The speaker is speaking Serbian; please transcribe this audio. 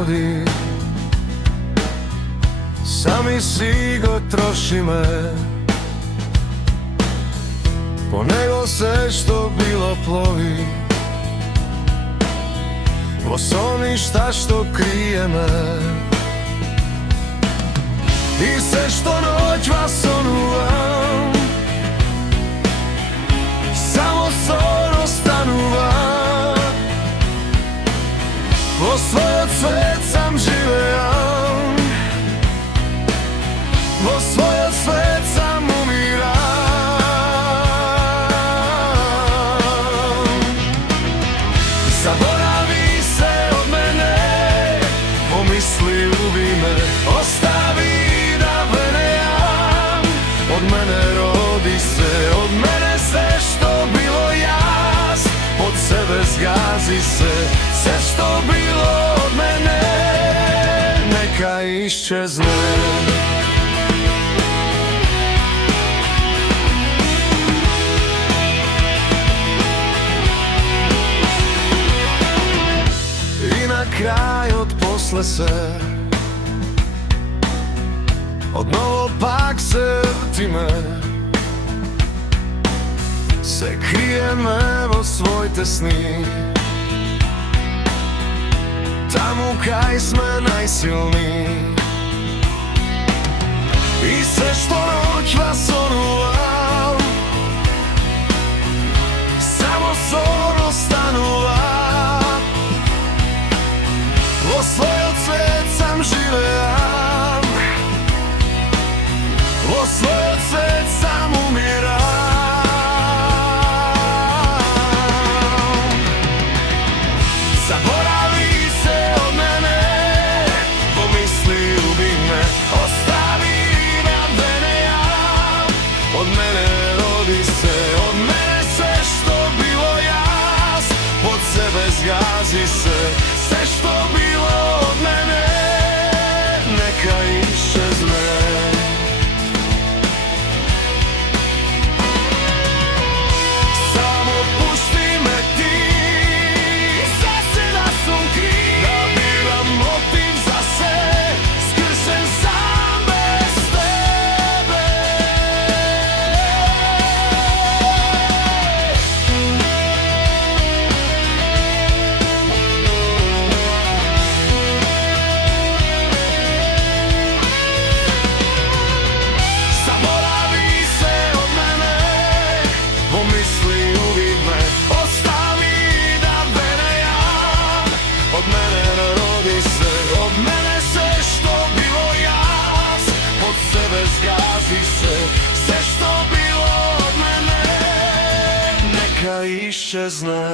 rodi, sami si go trošime. Po nego se što bilo plovi, po soništa što krije me. I sve što noć vas onuvam, samo son ostanuva. Po svoj svet sam živeam, po svoj svet sam umiram. Zaboravi se od mene, pomisli ubi me, ostavi da venejam. Od mene rodi se, od mene sve što bilo jas, od sebe zgazi se, sve što bilo od mene neka iščezne. Kraj od posle se odnovo pak se vrtime, se krijeme vo svoj tesni, tamo kaj sme najsilniji. I sve što noć vas onuvam, samo son ostanuva. Po svoj svet sam živeam, po svoj svet sam umiram. Zaboravi se od mene, pomisli ubi me, ostavi da venejam. Od mene rodi se, od mene sve što bilo jas, pod sebe zgazi se, sve što bilo od mene neka iščezne. Samo pušti me ti, zase da sam kriv, da bivam motiv za sve, skršen sam bez tebe. Zaboravi se od mene, pomisli ubi me, ostavi da venejam. Od mene rodi se, od mene sve što bilo jas, pod sebe zgazi se, sve što bilo od mene neka iščezne.